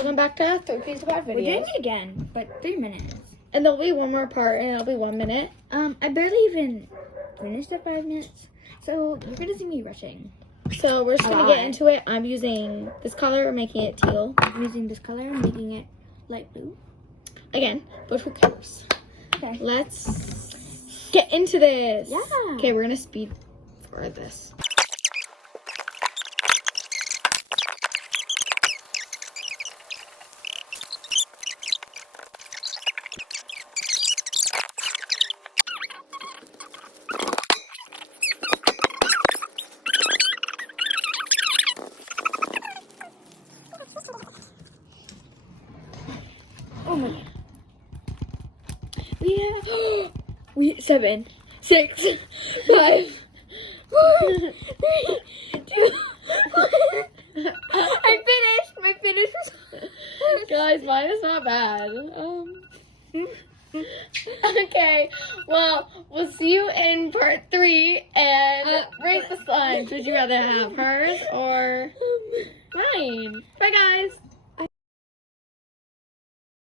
Welcome back to 3 Pieces of Pod We're doing videos. it again, but 3 minutes. And there'll be one more part, and it'll be 1 minute. I barely even finished at 5 minutes, so you're gonna see me rushing. So we're just gonna get into it. I'm using this color, making it teal. I'm using this color and making it light blue. Again, but who cares? Okay. Let's get into this. Yeah. Okay, we're gonna speed for this. Oh my god. We 7, 6, 5, 4, 3, 2, 1. I finished. My finish was. Guys, mine is not bad. Okay, well, we'll see you in part 3 and rate the slimes. Would you rather have hers or mine? Bye, guys.